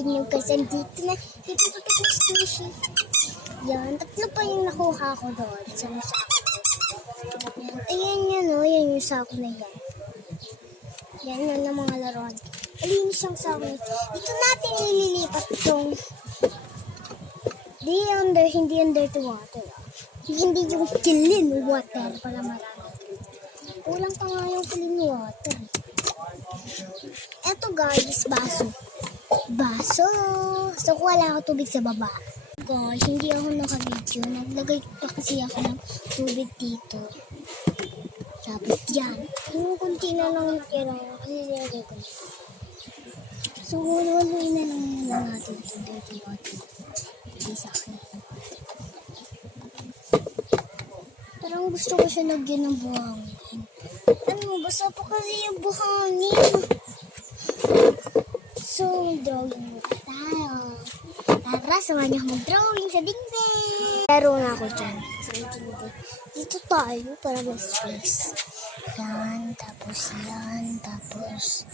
bahay niyo kasi dito na squishy. Yan, tatlo pa yung nakuha ko doon sa sako. Yan. Ayan yan o, yan yung sako na yan. Yan yun ang mga laruan. Alinis yung sako. Dito natin ililipat itong hindi under the water. Hindi yung clean water pala marami. Kulang pa nga yung clean water. Eto guys, baso. Baso. So, wala ako tubig sa baba. Guys, hindi ako naka-video. Naglagay pa kasi ako ng tubig dito. Tapos yan. Yung kunti na lang nakira kasi nilagay ko na. So, wala-wala na lang natin yung dirty water. Hindi sa akin. Parang gusto ko siya lagyan ng buhangin. Ano, basta pa kasi yung buhangin. So, drawing mo tayo. Tara, samahan niyo mag-drawing sa dingding. Laro na ako dyan. Sa dingding. Dito tayo para may space. Yan, tapos yan, tapos...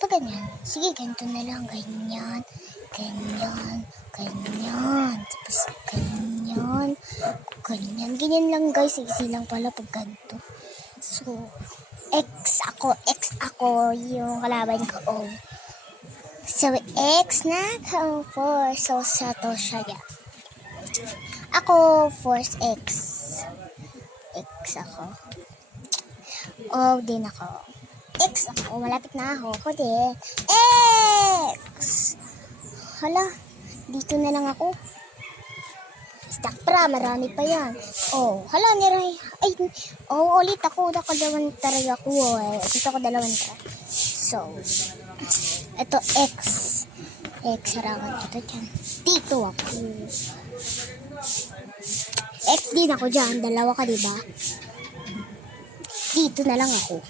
Pa ganyan. Sige, ganito na lang. Ganyan, ganyan, ganyan. Tapos ganyan, ganyan. Ganyan lang guys. Easy lang pala pag ganito. So, X ako, yung kalaban ko, O. So, X na ako, 4. So, sato siya yan. Ako, force X. X ako. O din ako. X ako, malapit na ako. Ako din. X! Hala, dito na lang ako. Stack pra, marami pa yan. Oh, hala, niray. Ay, ulit ako. Dalawang taray ako. Dito ako dalawang taray. So, ito X. X, harawan kita dyan. Dito ako. X din ako dyan. Dalawa ka, diba? Dito na lang ako.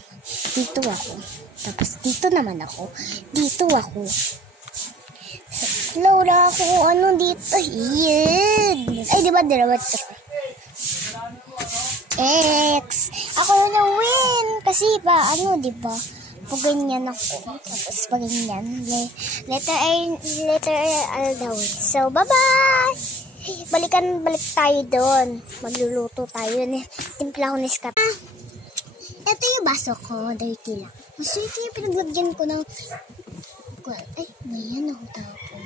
Dito ako. Tapos dito naman ako. Dito ako. Slow na ako. Ano dito? Yan. Ay, diba? Dalawa ito. X. Ako na win. Kasi pa, ano, diba? Pag ganyan ako. Tapos pag ganyan. Letter A daw. So, bye-bye! Balik tayo doon. Magluluto tayo. Timpla ko ni Scott. Ito yung baso ko. Dirty lang. Mas ito yung pinaglagyan ko ng... Ay, ngayon ako tapon.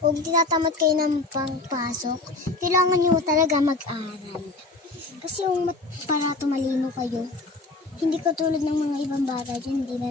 Huwag tinatamad kayo ng pangpasok, kailangan nyo talaga mag-aral. Kasi para tumalino kayo, hindi katulad ng mga ibang bata dyan, hindi na